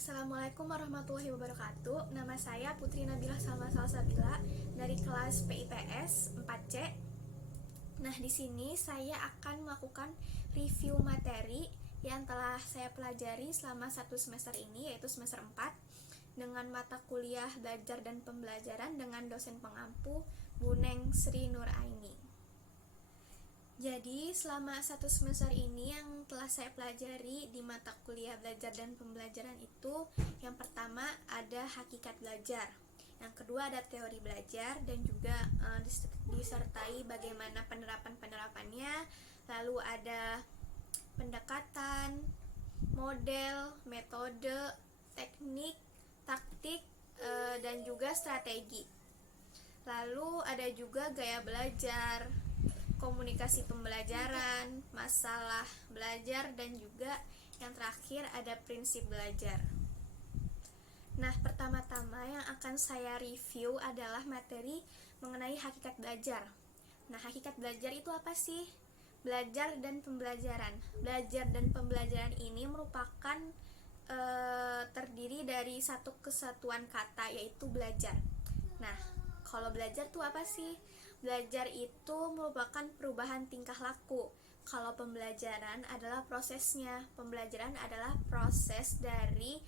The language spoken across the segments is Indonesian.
Assalamualaikum warahmatullahi wabarakatuh. Nama saya Putri Nabilah Salma Salsabila dari kelas PIPS 4C. Nah, di sini saya akan melakukan review materi yang telah saya pelajari selama satu semester ini, yaitu semester 4, dengan mata kuliah belajar dan pembelajaran dengan dosen pengampu Bu Neng Sri Nuraini. Jadi, selama satu semester ini yang telah saya pelajari di mata kuliah belajar dan pembelajaran itu, yang pertama ada hakikat belajar, yang kedua ada teori belajar, dan juga disertai bagaimana penerapannya, lalu ada pendekatan, model, metode, teknik, taktik, dan juga strategi. Lalu ada juga gaya belajar, komunikasi pembelajaran, masalah belajar, dan juga yang terakhir ada prinsip belajar. Nah, pertama-tama yang akan saya review adalah materi mengenai hakikat belajar. Nah, hakikat belajar itu apa sih? Belajar dan pembelajaran. Belajar dan pembelajaran ini merupakan terdiri dari satu kesatuan kata, yaitu belajar. Nah, kalau belajar itu apa sih? Belajar itu merupakan perubahan tingkah laku. Kalau pembelajaran adalah prosesnya. Pembelajaran adalah proses dari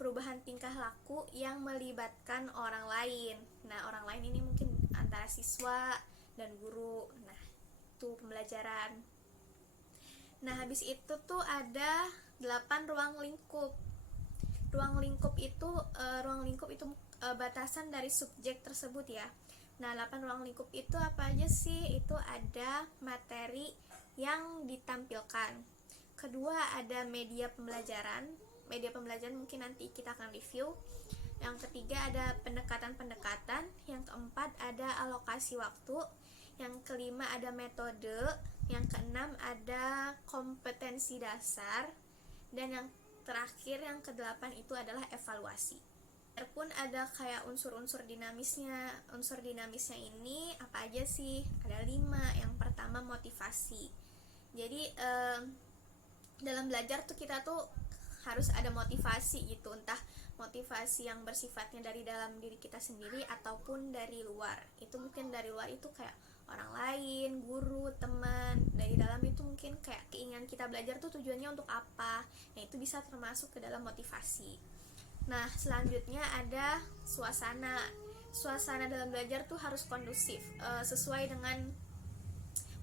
perubahan tingkah laku yang melibatkan orang lain. Nah, orang lain ini mungkin antara siswa dan guru. Nah, itu pembelajaran. Nah, habis itu tuh ada 8 ruang lingkup. Ruang lingkup itu batasan dari subjek tersebut ya. Nah, 8 ruang lingkup itu apa aja sih? Itu ada materi yang ditampilkan. Kedua, ada media pembelajaran. Media pembelajaran mungkin nanti kita akan review. Yang ketiga, ada pendekatan-pendekatan. Yang keempat, ada alokasi waktu. Yang kelima, ada metode. Yang keenam, ada kompetensi dasar. Dan yang terakhir, yang kedelapan itu adalah evaluasi. Pun ada kayak unsur-unsur dinamisnya. Unsur dinamisnya ini apa aja sih? Ada 5. Yang pertama, motivasi. Jadi dalam belajar tuh kita tuh harus ada motivasi gitu, entah motivasi yang bersifatnya dari dalam diri kita sendiri ataupun dari luar. Itu mungkin dari luar itu kayak orang lain, guru, teman. Dari dalam itu mungkin kayak keinginan kita belajar tuh tujuannya untuk apa. Nah, itu bisa termasuk ke dalam motivasi. Nah, selanjutnya ada suasana. Suasana dalam belajar tuh harus kondusif, sesuai dengan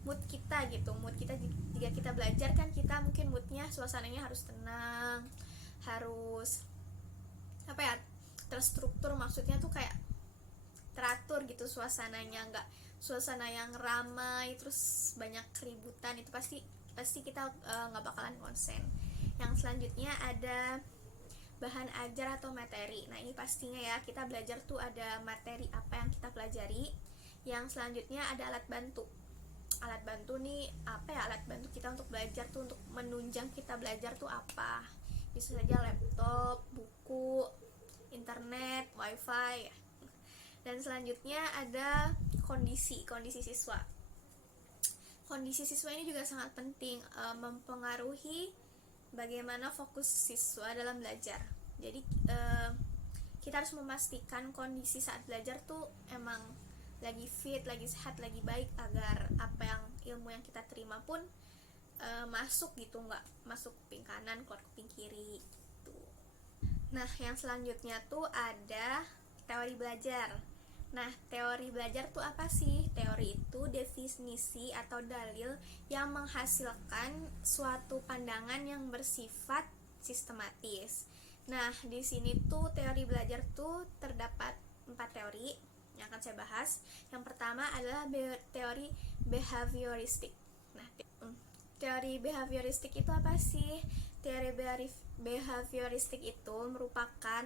mood kita gitu. Mood kita jika kita belajar kan kita mungkin moodnya suasananya harus tenang, harus terstruktur, maksudnya tuh kayak teratur gitu suasananya, nggak suasana yang ramai terus banyak keributan, itu pasti kita nggak bakalan konsen. Yang selanjutnya ada bahan ajar atau materi. Nah, ini pastinya ya, kita belajar tuh ada materi apa yang kita pelajari. Yang selanjutnya ada alat bantu. Alat bantu nih apa ya? Alat bantu kita untuk belajar tuh, untuk menunjang kita belajar tuh apa? Bisa saja laptop, buku, internet, wifi. Dan selanjutnya ada kondisi siswa. Kondisi siswa ini juga sangat penting, mempengaruhi bagaimana fokus siswa dalam belajar. Jadi kita harus memastikan kondisi saat belajar tuh emang lagi fit, lagi sehat, lagi baik, agar apa yang ilmu yang kita terima pun masuk gitu, nggak masuk kuping kanan keluar kuping kiri gitu. Nah, yang selanjutnya tuh ada teori belajar. Nah, teori belajar tuh apa sih? Teori itu definisi atau dalil yang menghasilkan suatu pandangan yang bersifat sistematis. Nah, di sini tuh teori belajar tuh terdapat 4 teori yang akan saya bahas. Yang pertama adalah teori behavioristik. Nah, teori behavioristik itu apa sih? Teori behavioristik itu merupakan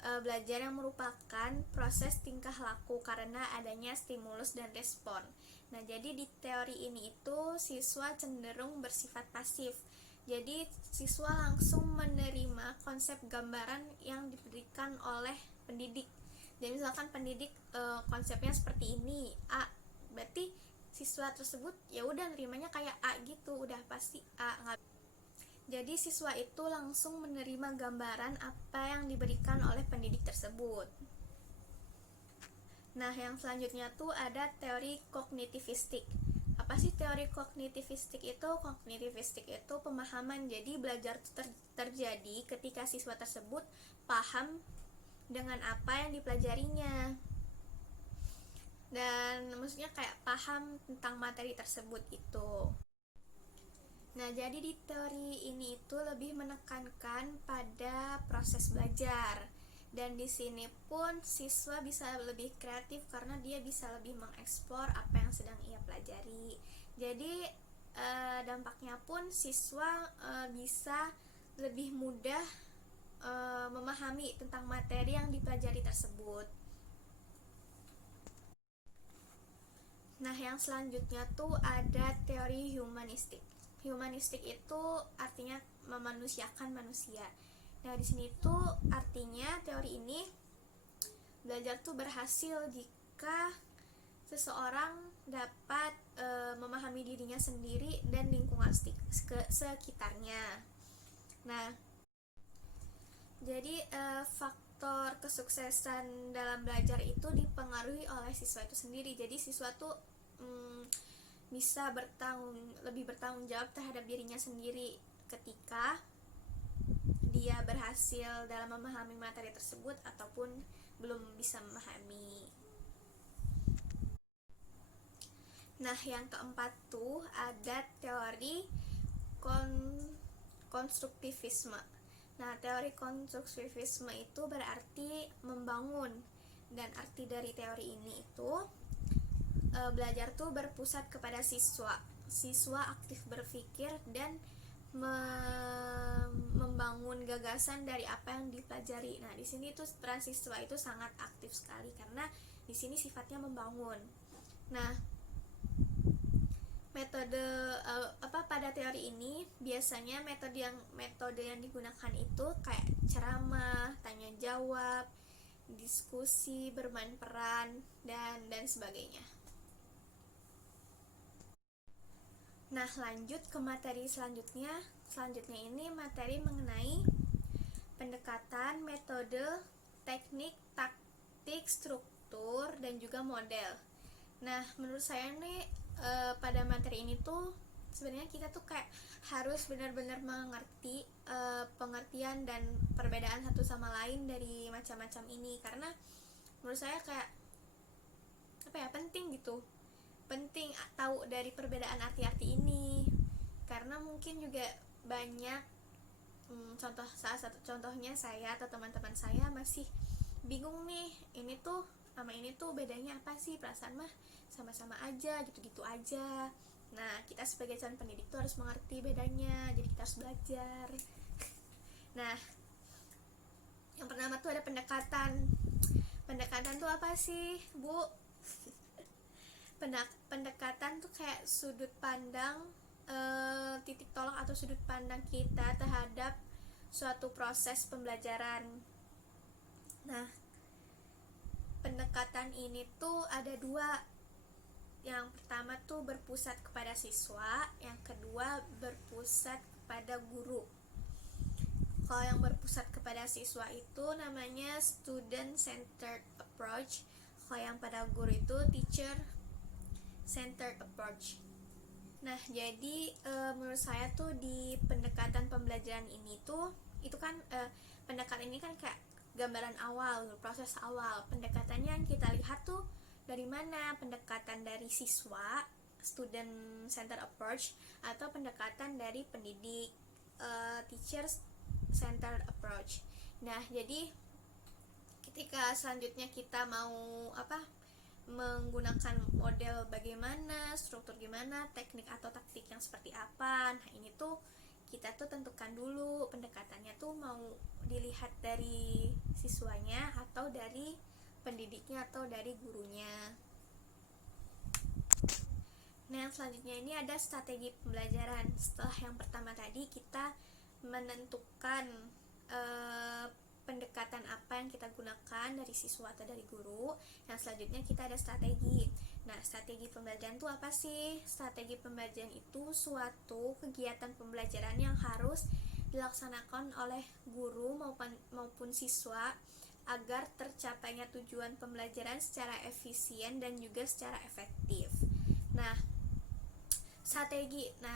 belajar yang merupakan proses tingkah laku karena adanya stimulus dan respon. Nah, jadi di teori ini itu siswa cenderung bersifat pasif. Jadi siswa langsung menerima konsep gambaran yang diberikan oleh pendidik. Jadi misalkan pendidik konsepnya seperti ini, A, berarti siswa tersebut ya udah nerimanya kayak A gitu, udah pasti A. Jadi siswa itu langsung menerima gambaran apa yang diberikan oleh pendidik tersebut. Nah, yang selanjutnya tuh ada teori kognitivistik. Apa sih teori kognitivistik itu? Kognitivistik itu pemahaman, jadi belajar terjadi ketika siswa tersebut paham dengan apa yang dipelajarinya. Dan maksudnya kayak paham tentang materi tersebut itu. Nah, jadi di teori ini itu lebih menekankan pada proses belajar. Dan di sini pun siswa bisa lebih kreatif karena dia bisa lebih mengeksplor apa yang sedang ia pelajari. Jadi dampaknya pun siswa bisa lebih mudah memahami tentang materi yang dipelajari tersebut. Nah, yang selanjutnya tuh ada teori humanistik. Humanistik itu artinya memanusiakan manusia. Nah, di sini tuh artinya teori ini belajar tuh berhasil jika seseorang dapat memahami dirinya sendiri dan lingkungan sekitarnya. Nah, jadi faktor kesuksesan dalam belajar itu dipengaruhi oleh siswa itu sendiri. Jadi siswa tuh bisa lebih bertanggung jawab terhadap dirinya sendiri ketika dia berhasil dalam memahami materi tersebut ataupun belum bisa memahami. Nah, yang keempat tuh ada teori konstruktivisme. Nah, teori konstruktivisme itu berarti membangun, dan arti dari teori ini itu belajar tuh berpusat kepada siswa. Siswa aktif berpikir dan membangun gagasan dari apa yang dipelajari. Nah, di sini tuh peran siswa itu sangat aktif sekali karena di sini sifatnya membangun. Nah, metode pada teori ini biasanya metode yang digunakan itu kayak ceramah, tanya jawab, diskusi, bermain peran dan sebagainya. Nah, lanjut ke materi selanjutnya. Selanjutnya ini materi mengenai pendekatan, metode, teknik, taktik, struktur, dan juga model. Nah, menurut saya nih pada materi ini tuh sebenarnya kita tuh kayak harus benar-benar mengerti pengertian dan perbedaan satu sama lain dari macam-macam ini, karena menurut saya kayak penting gitu, penting tahu dari perbedaan arti-arti ini, karena mungkin juga banyak salah satu contohnya saya atau teman-teman saya masih bingung nih, ini tuh sama ini tuh bedanya apa sih, perasaan mah sama-sama aja, gitu-gitu aja. Nah, kita sebagai calon pendidik tuh harus mengerti bedanya, jadi kita harus belajar. Nah, yang pertama tuh ada pendekatan. Pendekatan tuh apa sih, Bu? Pendekatan tuh kayak sudut pandang, titik tolak atau sudut pandang kita terhadap suatu proses pembelajaran. Nah, pendekatan ini tuh ada dua. Yang pertama tuh berpusat kepada siswa, yang kedua berpusat kepada guru. Kalau yang berpusat kepada siswa itu namanya student centered approach. Kalau yang pada guru itu teacher centered approach. Nah, jadi menurut saya tuh di pendekatan pembelajaran ini tuh itu kan pendekatan ini kan kayak gambaran awal, proses awal. Pendekatannya yang kita lihat tuh dari mana? Pendekatan dari siswa, student center approach, atau pendekatan dari pendidik, teacher centered approach. Nah, jadi ketika selanjutnya kita mau menggunakan model bagaimana, struktur gimana, teknik atau taktik yang seperti apa. Nah, ini tuh kita tuh tentukan dulu pendekatannya tuh mau dilihat dari siswanya atau dari pendidiknya atau dari gurunya. Nah, yang selanjutnya ini ada strategi pembelajaran. Setelah yang pertama tadi kita menentukan pendekatan apa yang kita gunakan dari siswa atau dari guru. Yang selanjutnya kita ada strategi. Nah, strategi pembelajaran itu apa sih? Strategi pembelajaran itu suatu kegiatan pembelajaran yang harus dilaksanakan oleh guru maupun siswa agar tercapainya tujuan pembelajaran secara efisien dan juga secara efektif. Nah,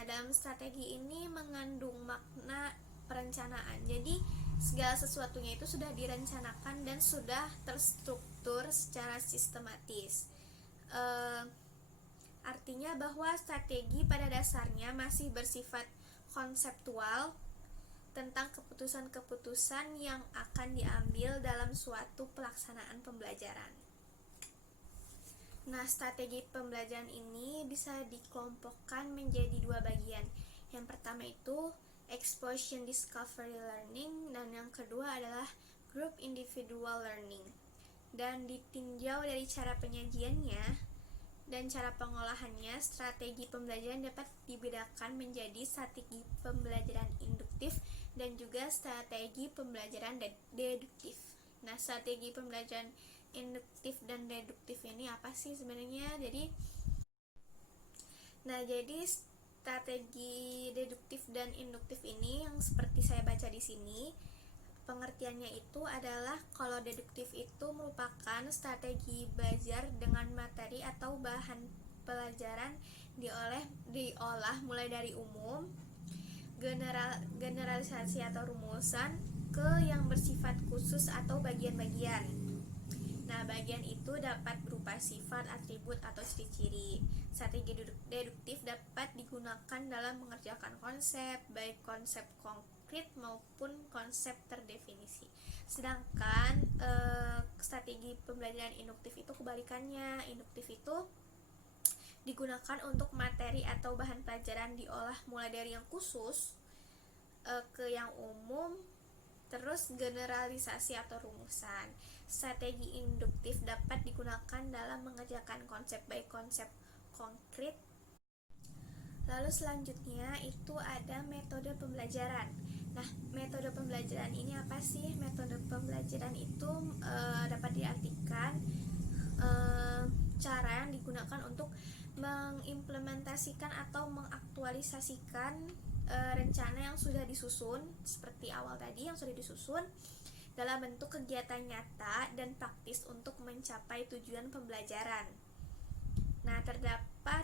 dalam strategi ini mengandung makna perencanaan. Jadi, segala sesuatunya itu sudah direncanakan dan sudah terstruktur secara sistematis. Artinya bahwa strategi pada dasarnya masih bersifat konseptual tentang keputusan-keputusan yang akan diambil dalam suatu pelaksanaan pembelajaran. Nah, strategi pembelajaran ini bisa dikelompokkan menjadi dua bagian. Yang pertama itu exposition discovery learning, dan yang kedua adalah group individual learning. Dan ditinjau dari cara penyajiannya dan cara pengolahannya, strategi pembelajaran dapat dibedakan menjadi strategi pembelajaran induktif dan juga strategi pembelajaran deduktif. Nah, strategi pembelajaran induktif dan deduktif ini apa sih sebenarnya? Jadi strategi deduktif dan induktif ini yang seperti saya baca di sini, pengertiannya itu adalah kalau deduktif itu merupakan strategi belajar dengan materi atau bahan pelajaran diolah mulai dari umum, generalisasi atau rumusan ke yang bersifat khusus atau bagian-bagian. Nah, bagian itu dapat berupa sifat, atribut, atau ciri-ciri. Strategi deduktif dapat digunakan dalam mengerjakan konsep, baik konsep konkret maupun konsep terdefinisi. Sedangkan strategi pembelajaran induktif itu kebalikannya. Induktif itu digunakan untuk materi atau bahan pelajaran diolah mulai dari yang khusus ke yang umum, terus generalisasi atau rumusan. Strategi induktif dapat digunakan dalam mengerjakan konsep baik konsep konkret. Lalu selanjutnya itu ada metode pembelajaran. Nah, metode pembelajaran ini apa sih? Metode pembelajaran itu dapat diartikan cara yang digunakan untuk mengimplementasikan atau mengaktualisasikan rencana yang sudah disusun, seperti awal tadi yang sudah disusun dalam bentuk kegiatan nyata dan praktis untuk mencapai tujuan pembelajaran. Nah, terdapat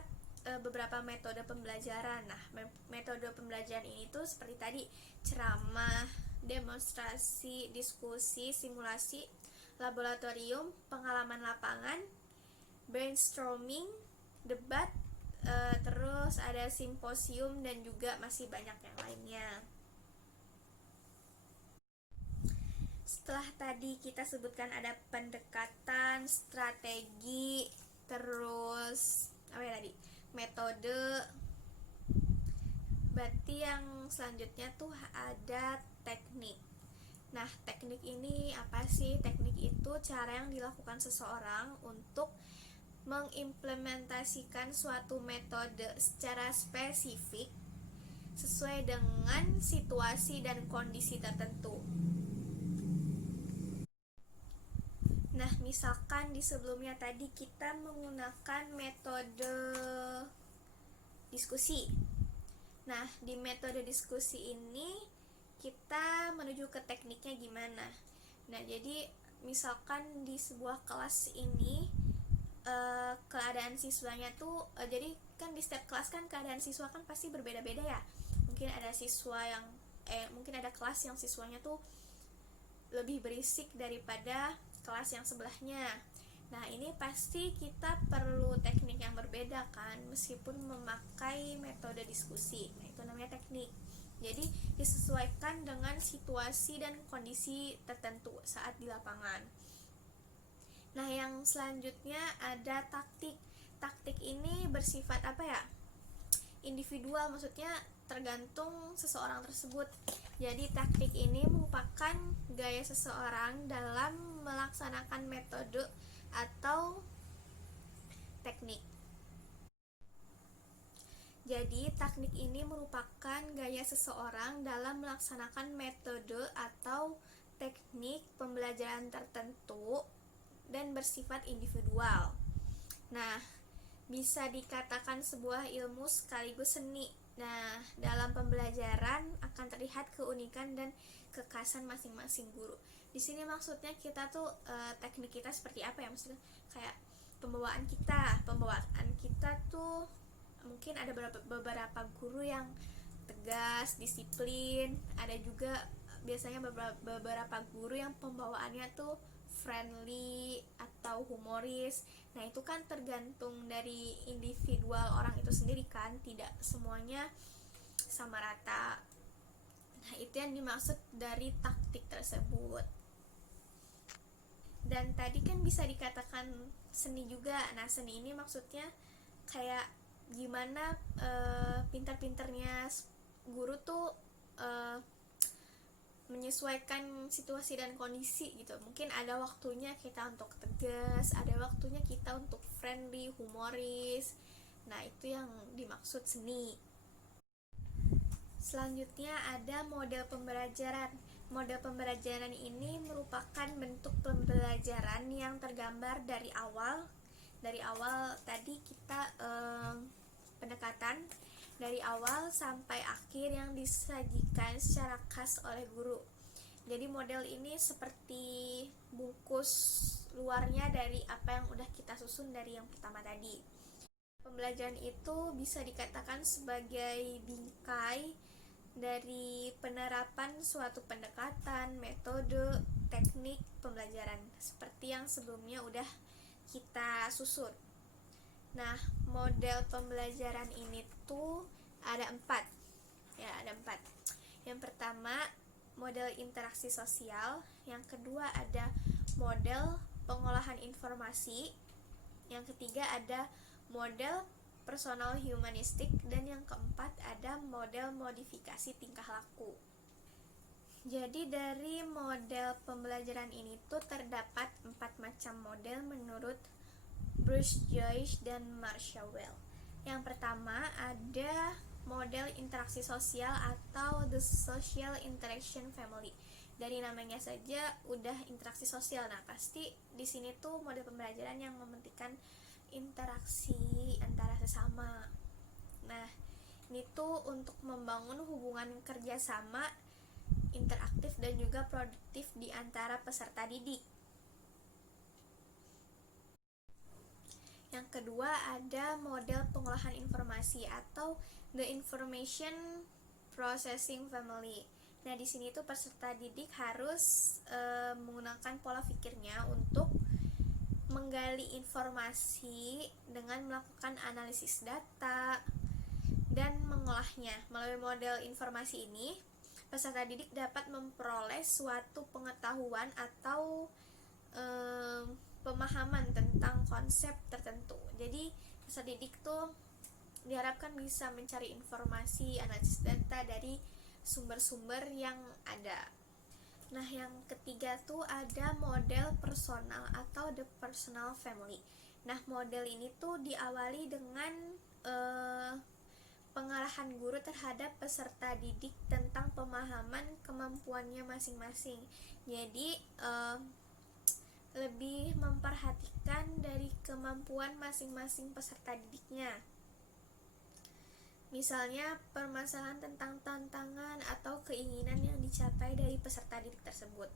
beberapa metode pembelajaran. Nah, metode pembelajaran ini tuh seperti tadi, ceramah, demonstrasi, diskusi, simulasi, laboratorium, pengalaman lapangan, brainstorming, debat, terus ada simposium dan juga masih banyak yang lainnya. Setelah tadi kita sebutkan ada pendekatan, strategi, terus metode. Berarti yang selanjutnya tuh ada teknik. Nah, teknik ini apa sih? Teknik itu cara yang dilakukan seseorang untuk mengimplementasikan suatu metode secara spesifik sesuai dengan situasi dan kondisi tertentu. Nah, misalkan di sebelumnya tadi kita menggunakan metode diskusi. Nah, di metode diskusi ini kita menuju ke tekniknya gimana. Nah, jadi misalkan di sebuah kelas ini keadaan siswanya tuh jadi kan di setiap kelas kan keadaan siswa kan pasti berbeda-beda ya. Mungkin ada siswa yang mungkin ada kelas yang siswanya tuh lebih berisik daripada kelas yang sebelahnya. Nah, ini pasti kita perlu teknik yang berbeda kan, meskipun memakai metode diskusi. Nah, itu namanya teknik. Jadi disesuaikan dengan situasi dan kondisi tertentu saat di lapangan. Nah, yang selanjutnya ada taktik. Taktik ini bersifat individual, maksudnya tergantung seseorang tersebut. Jadi taktik ini merupakan gaya seseorang dalam melaksanakan metode atau teknik. Jadi taktik ini merupakan gaya seseorang dalam melaksanakan metode atau teknik pembelajaran tertentu dan bersifat individual. Nah, bisa dikatakan sebuah ilmu sekaligus seni. Nah, dalam pembelajaran akan terlihat keunikan dan kekhasan masing-masing guru. Di sini maksudnya kita tuh teknik kita seperti apa ya, maksudnya kayak pembawaan kita tuh mungkin ada beberapa guru yang tegas, disiplin, ada juga biasanya beberapa guru yang pembawaannya tuh friendly atau humoris. Nah, itu kan tergantung dari individual orang itu sendiri kan, tidak semuanya sama rata. Nah, itu yang dimaksud dari taktik tersebut. Dan tadi kan bisa dikatakan seni juga. Nah, seni ini maksudnya kayak gimana pintar-pintarnya guru tuh menyesuaikan situasi dan kondisi gitu. Mungkin ada waktunya kita untuk tegas, ada waktunya kita untuk friendly, humoris. Nah, itu yang dimaksud seni. Selanjutnya ada model pembelajaran. Model pembelajaran ini merupakan bentuk pembelajaran yang tergambar dari awal. Dari awal tadi kita pendekatan dari awal sampai akhir yang disajikan secara khas oleh guru. Jadi model ini seperti bungkus luarnya dari apa yang udah kita susun dari yang pertama tadi. Pembelajaran itu bisa dikatakan sebagai bingkai dari penerapan suatu pendekatan, metode, teknik pembelajaran seperti yang sebelumnya udah kita susun. Nah, model pembelajaran ini tuh ada 4. Ya, ada 4. Yang pertama, model interaksi sosial. Yang kedua, ada model pengolahan informasi. Yang ketiga, ada model personal humanistik. Dan yang keempat, ada model modifikasi tingkah laku. Jadi dari model pembelajaran ini tuh terdapat 4 macam model menurut Bruce Joyce dan Marcia Well. Yang pertama ada model interaksi sosial atau the social interaction family. Dari namanya saja udah interaksi sosial. Nah, pasti di sini tuh model pembelajaran yang mementingkan interaksi antara sesama. Nah, ini tuh untuk membangun hubungan kerjasama interaktif dan juga produktif di antara peserta didik. Yang kedua ada model pengolahan informasi atau the information processing family. Nah, di sini tuh peserta didik harus menggunakan pola pikirnya untuk menggali informasi dengan melakukan analisis data dan mengolahnya. Melalui model informasi ini, peserta didik dapat memperoleh suatu pengetahuan atau pemahaman tentang konsep tertentu. Jadi peserta didik tuh diharapkan bisa mencari informasi, analisis data dari sumber-sumber yang ada. Nah, yang ketiga tuh ada model personal atau the personal family. Nah, model ini tuh diawali dengan pengarahan guru terhadap peserta didik tentang pemahaman kemampuannya masing-masing. Jadi lebih memperhatikan dari kemampuan masing-masing peserta didiknya. Misalnya permasalahan tentang tantangan atau keinginan yang dicapai dari peserta didik tersebut.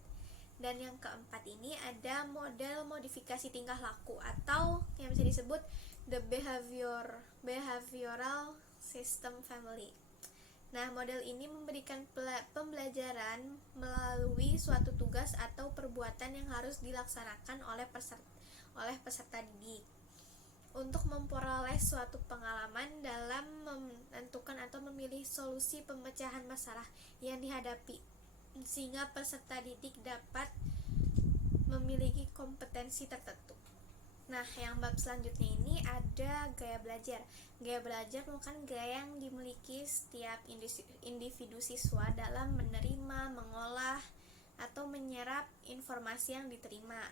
Dan yang keempat ini ada model modifikasi tingkah laku atau yang bisa disebut the behavioral system family. Nah, model ini memberikan pembelajaran melalui suatu tugas atau perbuatan yang harus dilaksanakan oleh peserta didik untuk memperoleh suatu pengalaman dalam menentukan atau memilih solusi pemecahan masalah yang dihadapi, sehingga peserta didik dapat memiliki kompetensi tertentu. Nah, yang bab selanjutnya ini ada gaya belajar. Gaya belajar merupakan gaya yang dimiliki setiap individu siswa dalam menerima, mengolah, atau menyerap informasi yang diterima.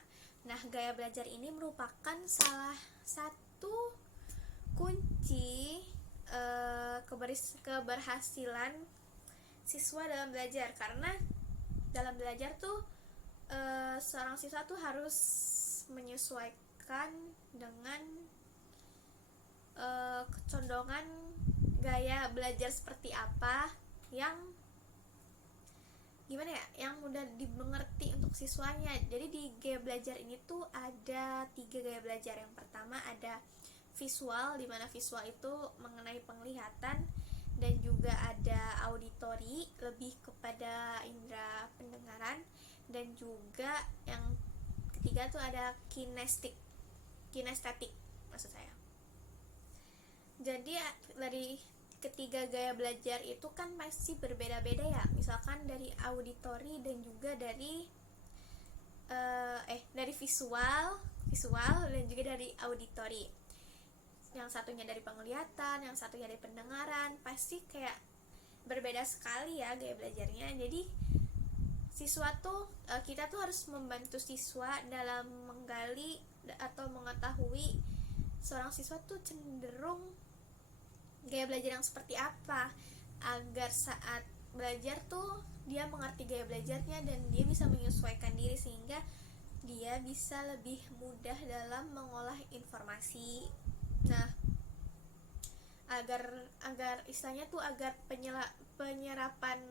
Nah, gaya belajar ini merupakan salah satu kunci keberhasilan siswa dalam belajar. Karena dalam belajar tuh seorang siswa tuh harus menyesuaikan dengan kecondongan gaya belajar seperti apa yang gimana ya, yang mudah dimengerti untuk siswanya. Jadi di gaya belajar ini tuh ada 3 gaya belajar. Yang pertama ada visual, di mana visual itu mengenai penglihatan, dan juga ada auditori, lebih kepada indera pendengaran, dan juga yang ketiga tuh ada kinestetik maksud saya. Jadi dari ketiga gaya belajar itu kan masih berbeda-beda ya, misalkan dari auditori dan juga dari visual dan juga dari auditori. Yang satunya dari penglihatan, yang satunya dari pendengaran, pasti kayak berbeda sekali ya gaya belajarnya. Jadi kita tuh harus membantu siswa dalam menggali atau mengetahui seorang siswa tuh cenderung gaya belajar yang seperti apa, agar saat belajar tuh dia mengerti gaya belajarnya dan dia bisa menyesuaikan diri, sehingga dia bisa lebih mudah dalam mengolah informasi. Nah, agar istilahnya tuh agar penyerapan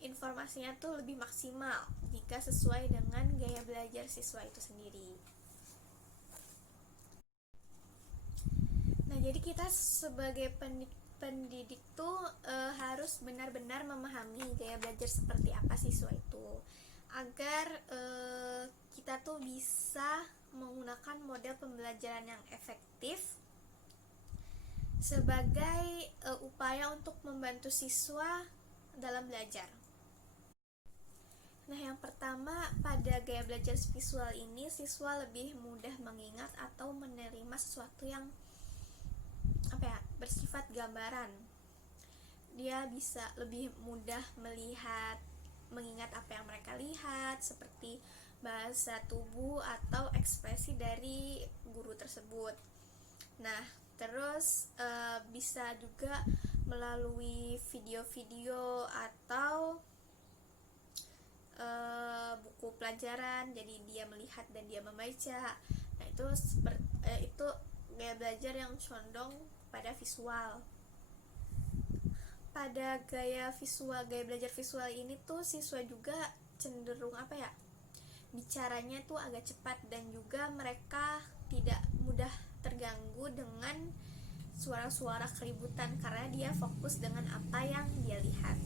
informasinya tuh lebih maksimal jika sesuai dengan gaya belajar siswa itu sendiri. Nah, jadi kita sebagai pendidik tuh harus benar-benar memahami gaya belajar seperti apa siswa itu, agar kita tuh bisa menggunakan model pembelajaran yang efektif sebagai upaya untuk membantu siswa dalam belajar. Nah, yang pertama, pada gaya belajar visual ini siswa lebih mudah mengingat atau menerima sesuatu yang bersifat gambaran. Dia bisa lebih mudah mengingat apa yang mereka lihat, seperti bahasa tubuh atau ekspresi dari guru tersebut. Nah, terus bisa juga melalui video-video atau buku pelajaran, jadi dia melihat dan dia membaca. Nah, itu gaya belajar yang condong pada visual. Pada gaya belajar visual ini tuh siswa juga cenderung bicaranya tuh agak cepat, dan juga mereka tidak mudah terganggu dengan suara-suara keributan karena dia fokus dengan apa yang dia lihat.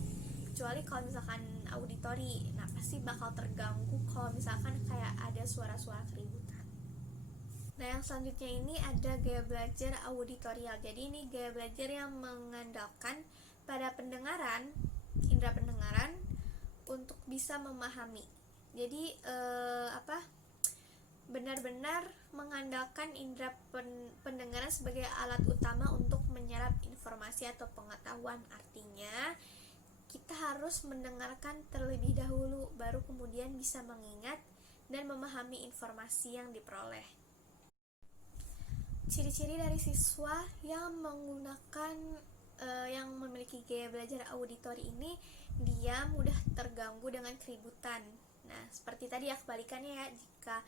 Kecuali kalau misalkan auditori, nah pasti bakal terganggu kalau misalkan kayak ada suara-suara keributan. Nah, yang selanjutnya ini ada gaya belajar auditorial. Jadi ini gaya belajar yang mengandalkan pada indera pendengaran untuk bisa memahami. Jadi benar-benar mengandalkan indera pendengaran sebagai alat utama untuk menyerap informasi atau pengetahuan. Artinya kita harus mendengarkan terlebih dahulu, baru kemudian bisa mengingat dan memahami informasi yang diperoleh. Ciri-ciri dari siswa yang menggunakan yang memiliki gaya belajar auditori ini, dia mudah terganggu dengan keributan. Nah, seperti tadi ya, kebalikannya ya, jika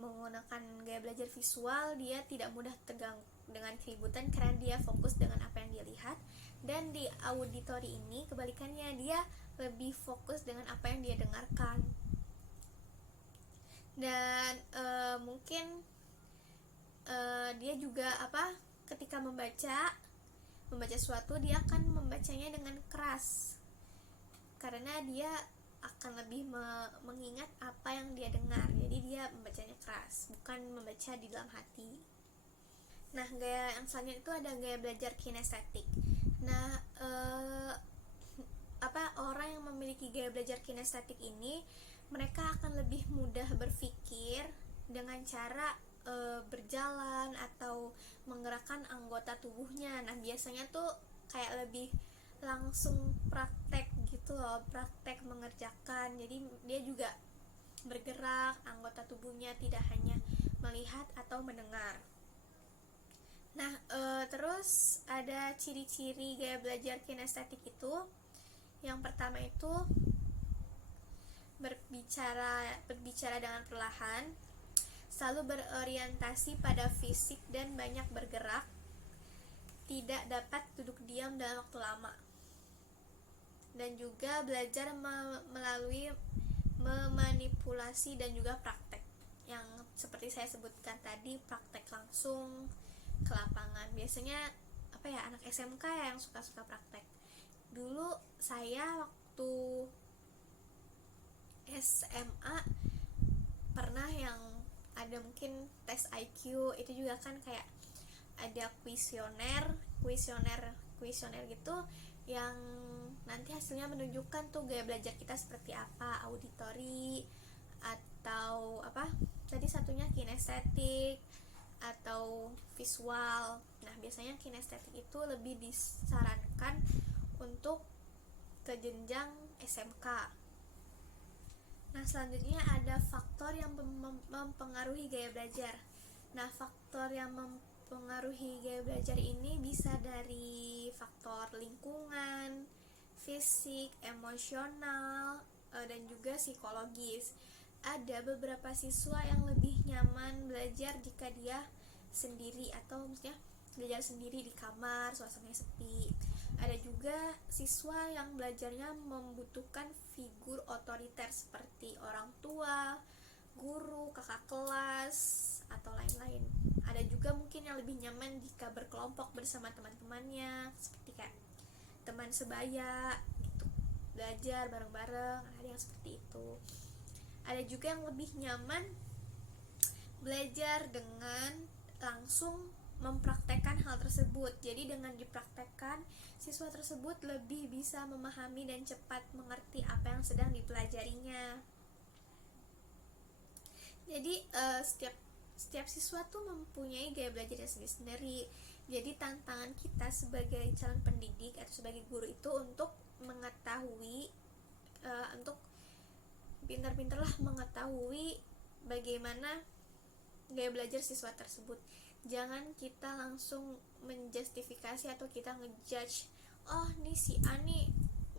menggunakan gaya belajar visual, dia tidak mudah terganggu dengan keributan karena dia fokus dengan apa yang dia lihat. Dan di auditori ini kebalikannya, dia lebih fokus dengan apa yang dia dengarkan. Dan mungkin dia juga ketika membaca sesuatu, dia akan membacanya dengan keras karena dia akan lebih mengingat apa yang dia dengar. Jadi dia membacanya keras, bukan membaca di dalam hati. Nah, gaya yang selanjutnya itu ada gaya belajar kinestetik. Nah, orang yang memiliki gaya belajar kinestetik ini, mereka akan lebih mudah berpikir dengan cara berjalan atau menggerakkan anggota tubuhnya. Nah, biasanya tuh kayak lebih langsung praktek gitu loh, praktek mengerjakan. Jadi dia juga bergerak, anggota tubuhnya tidak hanya melihat atau mendengar. Nah, terus ada ciri-ciri gaya belajar kinestetik itu. Yang pertama itu berbicara dengan perlahan, selalu berorientasi pada fisik dan banyak bergerak, tidak dapat duduk diam dalam waktu lama, dan juga belajar melalui memanipulasi dan juga praktek yang seperti saya sebutkan tadi, praktek langsung ke lapangan. Biasanya anak SMK yang suka-suka praktek. Dulu saya waktu SMA pernah yang ada mungkin tes IQ, itu juga kan kayak ada kuesioner gitu yang nanti hasilnya menunjukkan tuh gaya belajar kita seperti apa, auditori atau tadi satunya kinestetik atau visual. Nah, biasanya kinestetik itu lebih disarankan untuk ke jenjang SMK. Nah, selanjutnya ada faktor yang mempengaruhi gaya belajar. Nah, faktor yang mempengaruhi gaya belajar ini bisa dari faktor lingkungan, fisik, emosional, dan juga psikologis. Ada beberapa siswa yang lebih nyaman belajar jika dia sendiri, atau maksudnya belajar sendiri di kamar, suasananya sepi. Ada juga siswa yang belajarnya membutuhkan figur otoriter seperti orang tua, guru, kakak kelas, atau lain-lain. Ada juga mungkin yang lebih nyaman jika berkelompok bersama teman-temannya, seperti kayak teman sebaya gitu, belajar bareng-bareng. Ada yang seperti itu. Ada juga yang lebih nyaman belajar dengan langsung mempraktekkan hal tersebut. Jadi dengan dipraktekkan, siswa tersebut lebih bisa memahami dan cepat mengerti apa yang sedang dipelajarinya. Jadi setiap siswa tuh mempunyai gaya belajar sendiri-sendiri. Jadi tantangan kita sebagai calon pendidik atau sebagai guru itu untuk mengetahui, untuk pintar-pintarlah mengetahui bagaimana gaya belajar siswa tersebut. Jangan kita langsung menjustifikasi atau kita ngejudge, oh nih si A nih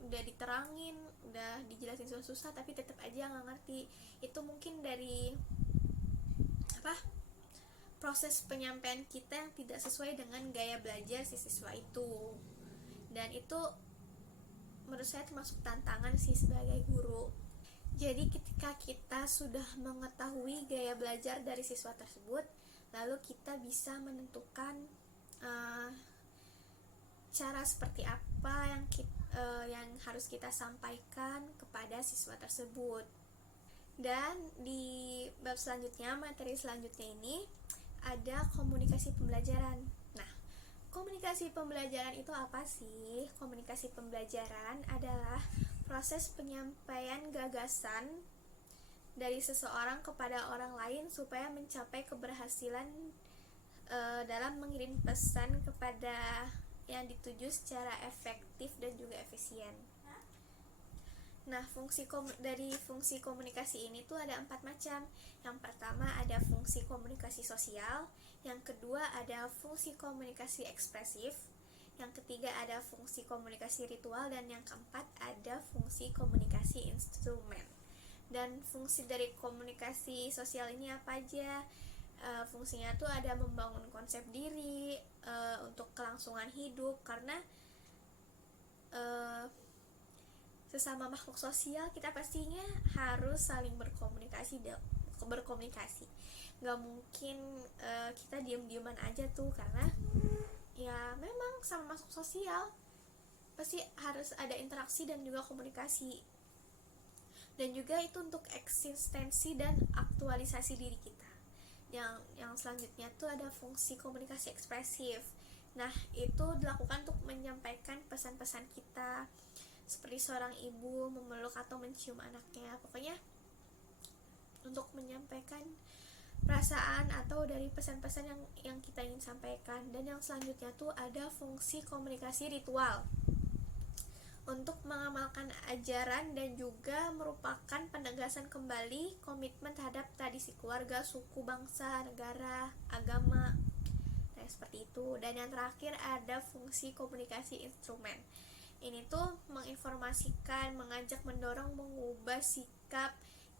udah diterangin, udah dijelasin susah-susah tapi tetap aja nggak ngerti. Itu mungkin dari proses penyampaian kita yang tidak sesuai dengan gaya belajar si siswa itu. Dan itu menurut saya termasuk tantangan sih sebagai guru. Jadi ketika kita sudah mengetahui gaya belajar dari siswa tersebut, lalu kita bisa menentukan cara seperti apa yang harus kita sampaikan kepada siswa tersebut. Dan di bab selanjutnya, materi selanjutnya ini ada komunikasi pembelajaran. Nah, komunikasi pembelajaran itu apa sih? Komunikasi pembelajaran adalah proses penyampaian gagasan dari seseorang kepada orang lain supaya mencapai keberhasilan dalam mengirim pesan kepada yang dituju secara efektif dan juga efisien. Nah, dari fungsi komunikasi ini tuh ada 4 macam. Yang pertama ada fungsi komunikasi sosial, yang kedua ada fungsi komunikasi ekspresif, yang ketiga ada fungsi komunikasi ritual, dan yang keempat ada fungsi komunikasi instrumen. Dan fungsi dari komunikasi sosial ini apa aja? Fungsinya tuh ada membangun konsep diri, untuk kelangsungan hidup, karena sesama makhluk sosial kita pastinya harus saling berkomunikasi. Nggak mungkin kita diam-diaman aja tuh, karena ya memang sama makhluk sosial pasti harus ada interaksi dan juga komunikasi. Dan juga itu untuk eksistensi dan aktualisasi diri kita. Yang selanjutnya tuh ada fungsi komunikasi ekspresif. Nah, itu dilakukan untuk menyampaikan pesan-pesan kita, seperti seorang ibu memeluk atau mencium anaknya. Pokoknya untuk menyampaikan perasaan atau dari pesan-pesan yang kita ingin sampaikan. Dan yang selanjutnya tuh ada fungsi komunikasi ritual, untuk mengamalkan ajaran dan juga merupakan penegasan kembali komitmen terhadap tradisi keluarga, suku, bangsa, negara, agama, nah seperti itu. Dan yang terakhir ada fungsi komunikasi instrumen. Ini tuh menginformasikan, mengajak, mendorong, mengubah sikap,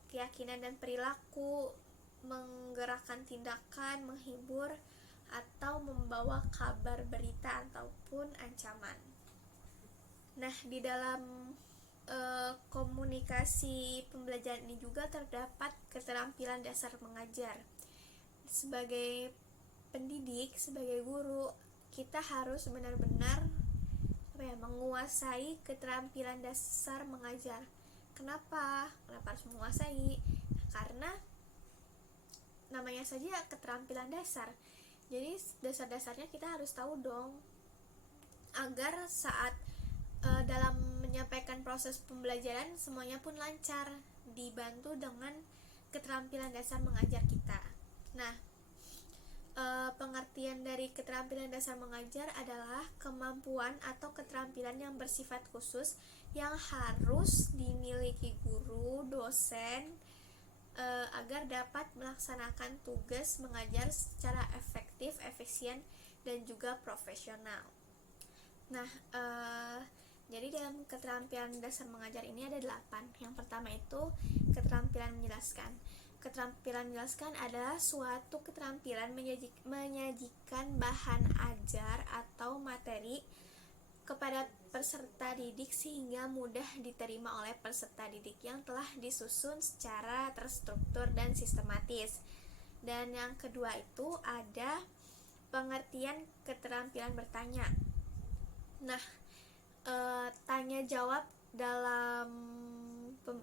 keyakinan dan perilaku menggerakkan tindakan, menghibur, atau membawa kabar berita ataupun ancaman. Nah, di dalam komunikasi pembelajaran ini juga terdapat keterampilan dasar mengajar. Sebagai pendidik, sebagai guru, kita harus benar-benar menguasai keterampilan dasar mengajar. Kenapa harus menguasai? Karena namanya saja keterampilan dasar. Jadi dasar-dasarnya kita harus tahu dong, agar saat dalam menyampaikan proses pembelajaran semuanya pun lancar, dibantu dengan keterampilan dasar mengajar kita. Nah, pengertian dari keterampilan dasar mengajar adalah kemampuan atau keterampilan yang bersifat khusus yang harus dimiliki guru, dosen, agar dapat melaksanakan tugas mengajar secara efektif, efisien, dan juga profesional. Nah, jadi dalam keterampilan dasar mengajar ini ada 8. Yang pertama itu keterampilan menjelaskan. Keterampilan menjelaskan adalah suatu keterampilan menyajikan bahan ajar atau materi kepada peserta didik sehingga mudah diterima oleh peserta didik yang telah disusun secara terstruktur dan sistematis. Dan yang kedua itu ada pengertian keterampilan bertanya. Nah, tanya jawab dalam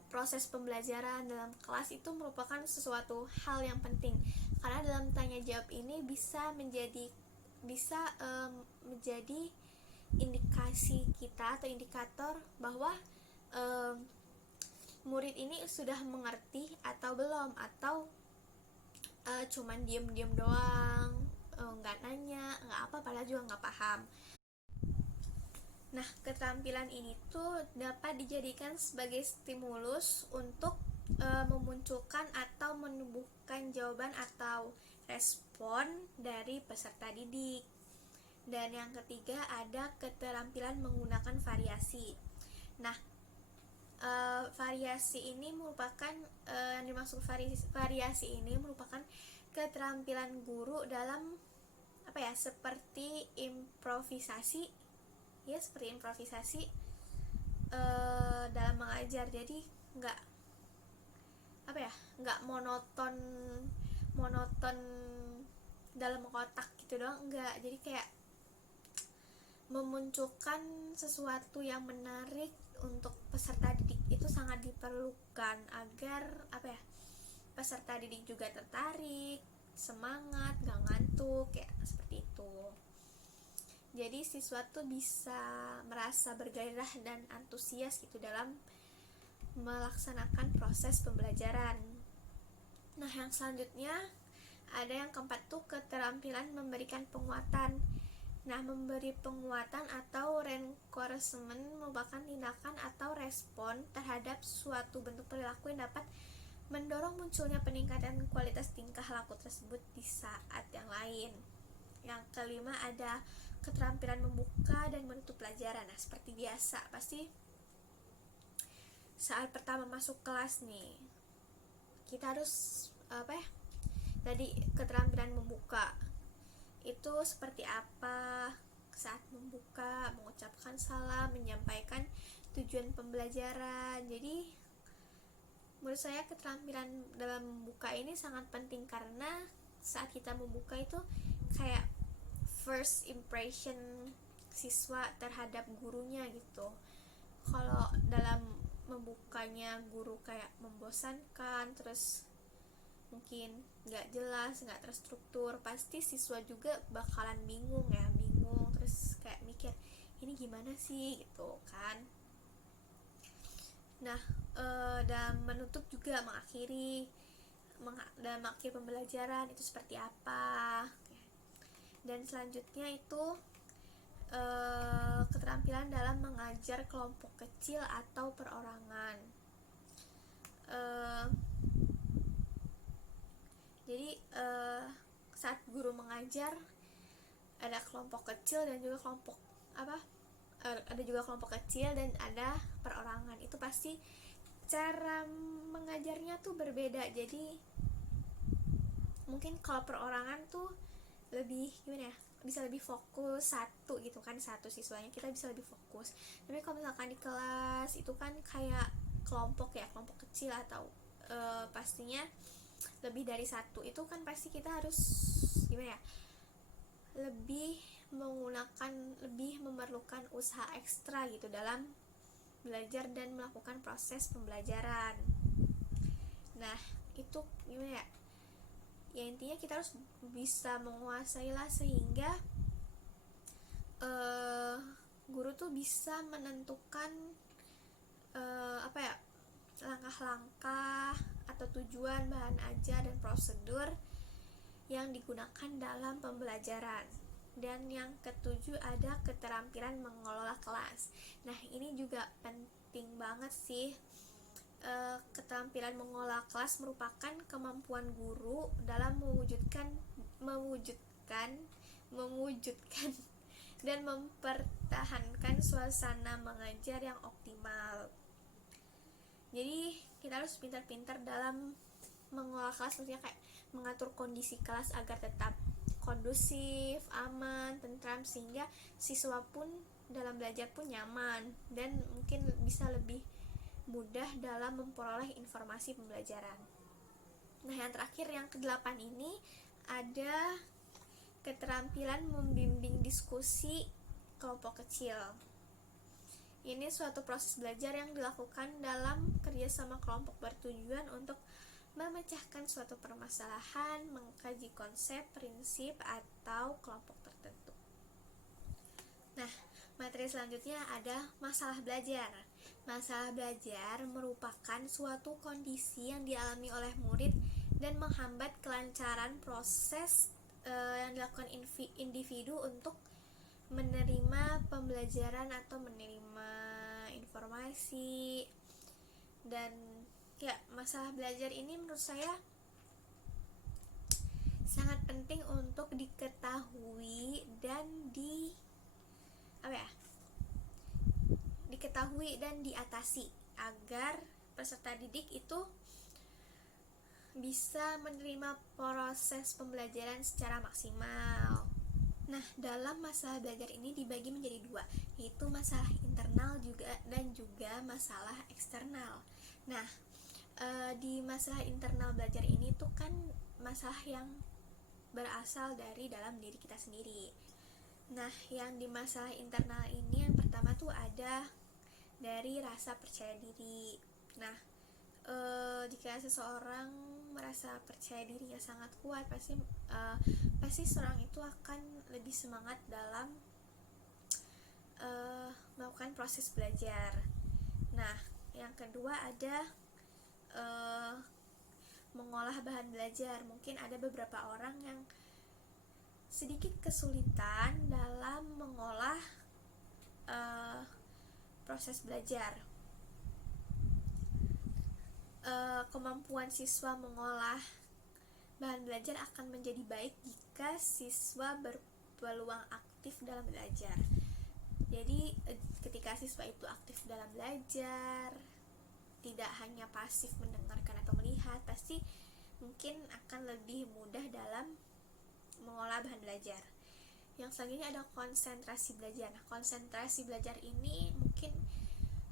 proses pembelajaran dalam kelas itu merupakan sesuatu hal yang penting, karena dalam tanya jawab ini bisa menjadi indikasi kita atau indikator bahwa murid ini sudah mengerti atau belum, atau cuman diem-diem doang, nggak nanya, nggak apa, padahal juga nggak paham. Nah, keterampilan ini tuh dapat dijadikan sebagai stimulus untuk memunculkan atau menumbuhkan jawaban atau respon dari peserta didik. Dan yang ketiga ada keterampilan menggunakan variasi. Nah, variasi ini merupakan yang dimaksud variasi ini merupakan keterampilan guru dalam seperti improvisasi dalam mengajar. Jadi nggak monoton dalam kotak gitu doang, enggak. Jadi kayak memunculkan sesuatu yang menarik untuk peserta didik itu sangat diperlukan agar peserta didik juga tertarik, semangat, gak ngantuk, ya seperti itu. Jadi siswa tuh bisa merasa bergairah dan antusias gitu dalam melaksanakan proses pembelajaran. Nah, yang selanjutnya ada yang keempat tuh keterampilan memberikan penguatan. Nah, memberi penguatan atau reinforcement merupakan tindakan atau respon terhadap suatu bentuk perilaku yang dapat mendorong munculnya peningkatan kualitas tingkah laku tersebut di saat yang lain. Yang kelima ada keterampilan membuka dan menutup pelajaran. Nah, seperti biasa, pasti saat pertama masuk kelas nih, kita harus tadi keterampilan membuka itu seperti apa saat membuka, mengucapkan salam, menyampaikan tujuan pembelajaran. Jadi menurut saya keterampilan dalam membuka ini sangat penting, karena saat kita membuka itu kayak first impression siswa terhadap gurunya gitu. Kalau dalam membukanya guru kayak membosankan, terus mungkin nggak jelas, nggak terstruktur, pasti siswa juga bakalan bingung, terus kayak mikir ini gimana sih gitu kan. Nah, dalam menutup juga dalam akhir pembelajaran itu seperti apa. Dan selanjutnya itu keterampilan dalam mengajar kelompok kecil atau perorangan. Jadi saat guru mengajar ada kelompok kecil dan juga kelompok kecil dan ada perorangan. Itu pasti cara mengajarnya tuh berbeda. Jadi mungkin kalau perorangan tuh lebih gimana ya, bisa lebih fokus satu gitu kan, satu siswanya kita bisa lebih fokus. Tapi kalau misalkan di kelas itu kan kayak kelompok ya, kelompok kecil atau pastinya lebih dari satu, itu kan pasti kita harus gimana ya, lebih memerlukan usaha ekstra gitu dalam belajar dan melakukan proses pembelajaran. Nah itu gimana ya, ya intinya kita harus bisa menguasai lah, sehingga guru tuh bisa menentukan apa ya, langkah-langkah atau tujuan, bahan ajar, dan prosedur yang digunakan dalam pembelajaran. Dan yang ketujuh ada keterampilan mengelola kelas. Nah ini juga penting banget sih. Keterampilan mengelola kelas merupakan kemampuan guru dalam mewujudkan dan mempertahankan suasana mengajar yang optimal. Jadi kita harus pintar-pintar dalam mengelola kelas, maksudnya kayak mengatur kondisi kelas agar tetap kondusif, aman, tentram, sehingga siswa pun dalam belajar pun nyaman dan mungkin bisa lebih mudah dalam memperoleh informasi pembelajaran. Nah yang terakhir, yang ke-8 ini ada keterampilan membimbing diskusi kelompok kecil. Ini suatu proses belajar yang dilakukan dalam kerjasama kelompok bertujuan untuk memecahkan suatu permasalahan, mengkaji konsep, prinsip, atau kelompok tertentu. Nah, materi selanjutnya ada masalah belajar. Masalah belajar merupakan suatu kondisi yang dialami oleh murid dan menghambat kelancaran proses yang dilakukan individu untuk menerima pembelajaran atau menerima informasi. Dan ya, masalah belajar ini menurut saya sangat penting untuk diketahui dan diketahui dan diatasi agar peserta didik itu bisa menerima proses pembelajaran secara maksimal. Nah, dalam masalah belajar ini dibagi menjadi dua, yaitu masalah internal dan juga masalah eksternal. Nah, di masalah internal belajar ini tuh kan masalah yang berasal dari dalam diri kita sendiri. Nah, yang di masalah internal ini yang pertama tuh ada dari rasa percaya diri. Nah, jika seseorang merasa percaya dirinya sangat kuat, pasti seorang itu akan lebih semangat dalam melakukan proses belajar. Nah, yang kedua ada mengolah bahan belajar. Mungkin ada beberapa orang yang sedikit kesulitan dalam mengolah proses belajar. Kemampuan siswa mengolah bahan belajar akan menjadi baik jika siswa berpeluang aktif dalam belajar. Jadi ketika siswa itu aktif dalam belajar, tidak hanya pasif mendengarkan atau melihat, pasti mungkin akan lebih mudah dalam mengolah bahan belajar. Yang selanjutnya ada konsentrasi belajar. Nah, konsentrasi belajar ini mungkin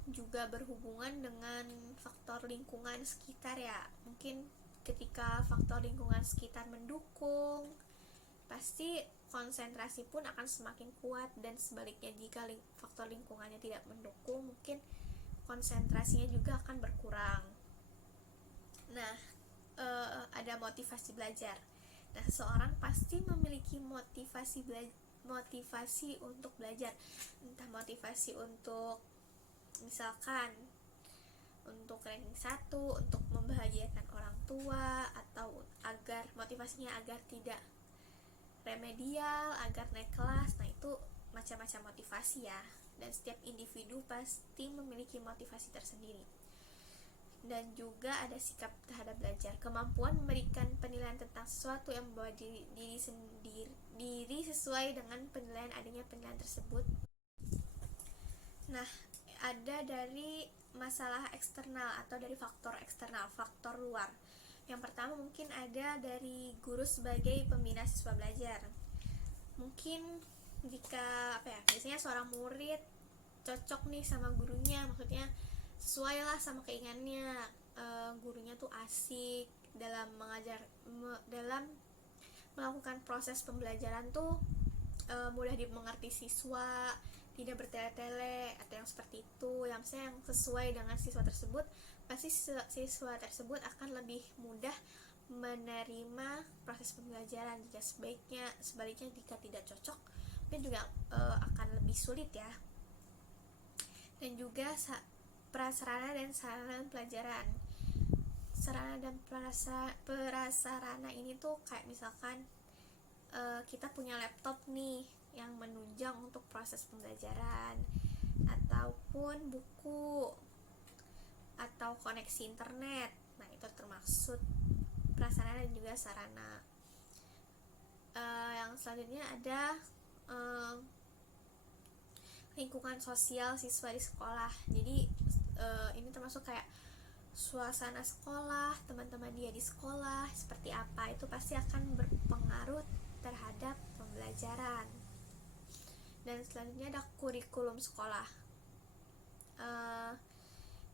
juga berhubungan dengan faktor lingkungan sekitar ya. Mungkin ketika faktor lingkungan sekitar mendukung, pasti konsentrasi pun akan semakin kuat, dan sebaliknya jika faktor lingkungannya tidak mendukung, mungkin konsentrasinya juga akan berkurang. Nah, ada motivasi belajar. Nah, seseorang pasti memiliki motivasi untuk belajar, entah motivasi untuk misalkan untuk ranking 1, untuk membahagiakan orang tua, atau motivasinya agar tidak remedial, agar naik kelas. Nah, itu macam-macam motivasi ya, dan setiap individu pasti memiliki motivasi tersendiri. Dan juga ada sikap terhadap belajar, kemampuan memberikan penilaian tentang sesuatu yang membawa diri sesuai dengan penilaian, adanya penilaian tersebut. Nah, ada dari masalah eksternal atau dari faktor eksternal, faktor luar. Yang pertama mungkin ada dari guru sebagai pembina siswa belajar. Mungkin jika biasanya seorang murid cocok nih sama gurunya, maksudnya sesuai lah sama keinginannya, gurunya tuh asik dalam mengajar, dalam melakukan proses pembelajaran tuh mudah dimengerti siswa, tidak bertele-tele atau yang seperti itu, yang misalnya yang sesuai dengan siswa tersebut, pasti siswa tersebut akan lebih mudah menerima proses pembelajaran. Jika sebaliknya jika tidak cocok, mungkin juga akan lebih sulit ya. Dan juga prasarana dan sarana pelajaran. Sarana dan prasarana ini tuh kayak misalkan kita punya laptop nih yang menunjang untuk proses pembelajaran, ataupun buku atau koneksi internet. Nah, itu termaksud prasarana dan juga sarana. Yang selanjutnya ada lingkungan sosial siswa di sekolah. Jadi ini termasuk kayak suasana sekolah, teman-teman dia di sekolah seperti apa, itu pasti akan berpengaruh terhadap pembelajaran. Dan selanjutnya ada kurikulum sekolah.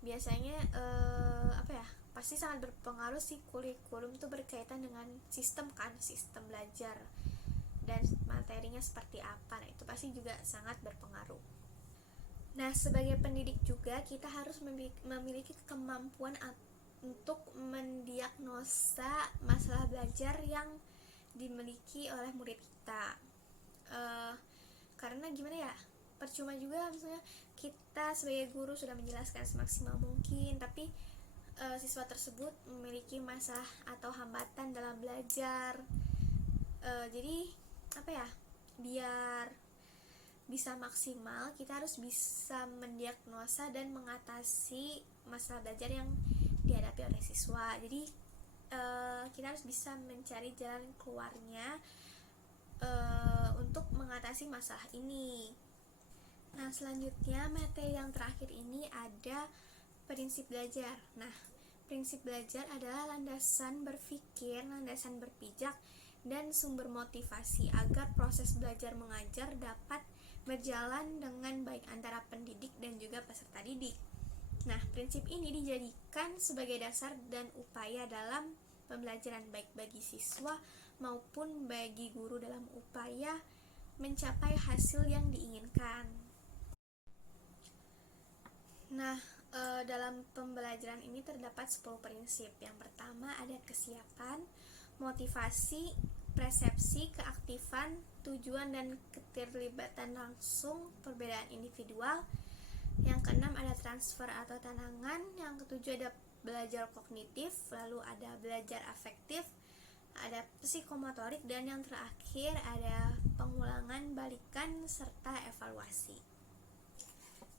Biasanya pasti sangat berpengaruh sih. Kurikulum itu berkaitan dengan sistem belajar dan materinya seperti apa. Nah, itu pasti juga sangat berpengaruh. Nah, sebagai pendidik juga kita harus memiliki kemampuan untuk mendiagnosa masalah belajar yang dimiliki oleh murid kita. Karena gimana ya, percuma juga misalnya kita sebagai guru sudah menjelaskan semaksimal mungkin, tapi siswa tersebut memiliki masalah atau hambatan dalam belajar. Jadi biar bisa maksimal, kita harus bisa mendiagnosa dan mengatasi masalah belajar yang dihadapi oleh siswa. Jadi kita harus bisa mencari jalan keluarnya untuk mengatasi masalah ini. Nah, selanjutnya materi yang terakhir ini ada prinsip belajar. Nah, prinsip belajar adalah landasan berpikir, landasan berpijak, dan sumber motivasi agar proses belajar mengajar dapat berjalan dengan baik antara pendidik dan juga peserta didik. Nah, prinsip ini dijadikan sebagai dasar dan upaya dalam pembelajaran baik bagi siswa maupun bagi guru dalam upaya mencapai hasil yang diinginkan. Nah, dalam pembelajaran ini terdapat 10 prinsip. Yang pertama ada kesiapan, motivasi, persepsi, keaktifan, tujuan dan keterlibatan langsung, perbedaan individual. Yang keenam ada transfer atau tantangan. Yang ketujuh ada belajar kognitif, lalu ada belajar afektif, ada psikomotorik, dan yang terakhir ada pengulangan, balikan, serta evaluasi.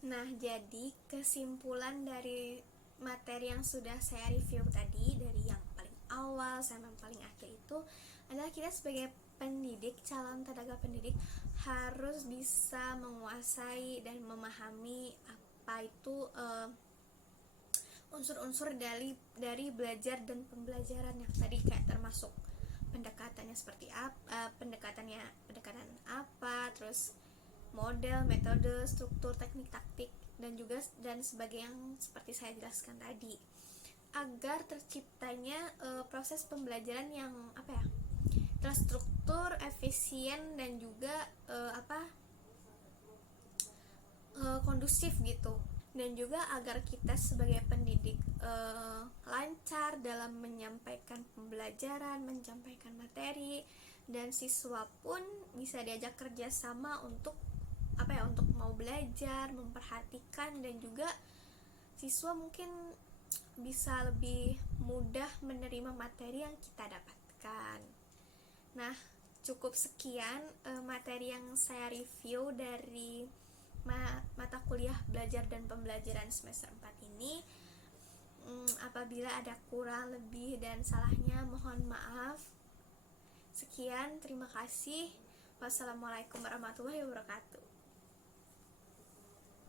Nah, jadi kesimpulan dari materi yang sudah saya review tadi, dari yang paling awal sampai yang paling akhir itu adalah kita sebagai pendidik, calon tenaga pendidik harus bisa menguasai dan memahami apa itu unsur-unsur dari belajar dan pembelajaran yang tadi, kayak termasuk pendekatannya seperti apa, pendekatan apa, terus model, metode, struktur, teknik, taktik, dan sebagainya yang seperti saya jelaskan tadi, agar terciptanya proses pembelajaran yang terstruktur, efisien, dan juga kondusif gitu. Dan juga agar kita sebagai pendidik lancar dalam menyampaikan pembelajaran, menyampaikan materi, dan siswa pun bisa diajak kerjasama untuk untuk mau belajar, memperhatikan, dan juga siswa mungkin bisa lebih mudah menerima materi yang kita dapatkan. Nah, cukup sekian materi yang saya review dari mata kuliah belajar dan pembelajaran semester 4 ini. Apabila ada kurang lebih dan salahnya, mohon maaf. Sekian, terima kasih. Wassalamualaikum warahmatullahi wabarakatuh.